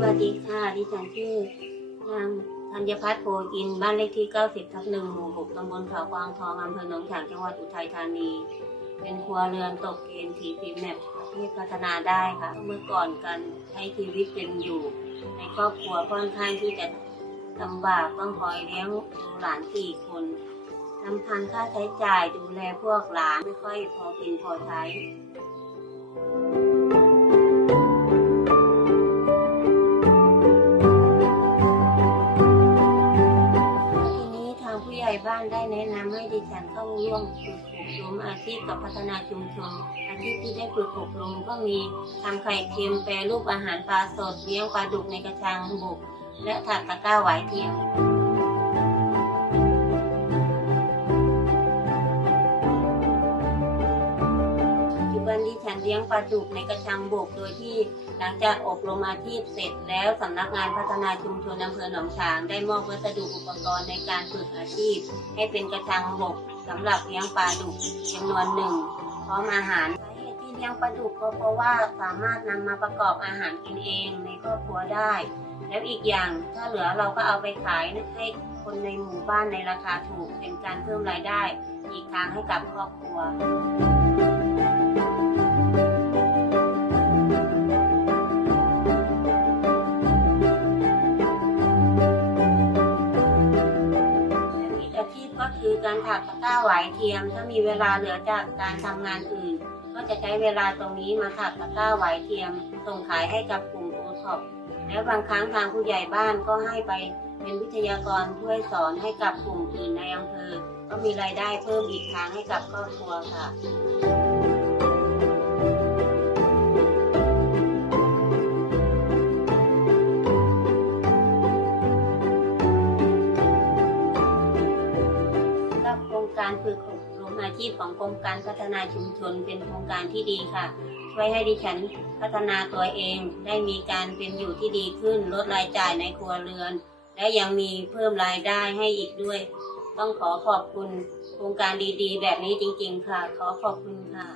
สวัสดีค่ะ ดิฉันชื่อนางธัญพัฒน์โพอิน บ้านเลขที่ 90 ทับหนึ่งหมู่หกตำบลเขากวางทองอำเภอหนองฉางจังหวัดอุทัยธานี เป็นครัวเรือนตกเกณฑ์ทีพีแมปที่พัฒนาได้ค่ะ เมื่อก่อนกันใช้ชีวิตเป็นอยู่ ในครอบครัวค่อนข้างที่จะลำบากต้องคอยเลี้ยงดูหลานสี่คนลำพังค่าใช้จ่ายดูแลพวกหลานไม่ค่อยพอกินพอใช้านได้แนะนำให้ดิฉันเข้าร่วมฝึกอบรมอาชีพกับพัฒนาชุมชน อาชีพที่ได้ฝึกอบรมก็มีทำไข่เค็มแปรรูปอาหารปลาสดเลี้ยงปลาดุกในกระชังบกและถักตะกร้าไหวเทียม ลี้ยงปลาดุกในกระชังบกโดยที่หลังจากอบรมอาชีพเสร็จแล้วสำนักงานพัฒนาชุมชนอำเภอหนองฉางได้มอบวัสดุอุปกรณ์ในการฝึกอาชีพ ให้เป็นกระชังบกสำหรับเลี้ยงปลาดุกจำนวนหนึ่ง พร้อมอาหารสาเหตุที่เลี้ยงปลาดุกก็เพราะว่าสามารถนำมาประกอบอาหารกินเองในครอบครัวได้ แล้วอีกอย่างถ้าเหลือเราก็เอาไปขายให้คนในหมู่บ้านในราคาถูกเป็นการเพิ่มรายได้ อีกทางให้กับครอบครัว คือการถักตะกร้าไหวเทียม ถ้ามีเวลาเหลือจากการทำงานอื่น ก็จะใช้เวลาตรงนี้มาถักตะกร้าไหวเทียม ส่งขายให้กับกลุ่มโอท็อปแล้วบางครั้งทางผู้ใหญ่บ้านก็ให้ไปเป็นวิทยากรช่วยสอนให้กับกลุ่มอื่นในอำเภอ ก็มีรายได้เพิ่มอีกทางให้กับครอบครัวค่ะ การฝึกอบรมอาชีพของกรมการพัฒนาชุมชนเป็นโครงการที่ดีค่ะ ช่วยให้ดิฉันพัฒนาตัวเองได้มีการเป็นอยู่ที่ดีขึ้น ลดรายจ่ายในครัวเรือน และยังมีเพิ่มรายได้ให้อีกด้วย ต้องขอขอบคุณโครงการดีๆ แบบนี้จริง ๆ ค่ะ ขอขอบคุณค่ะ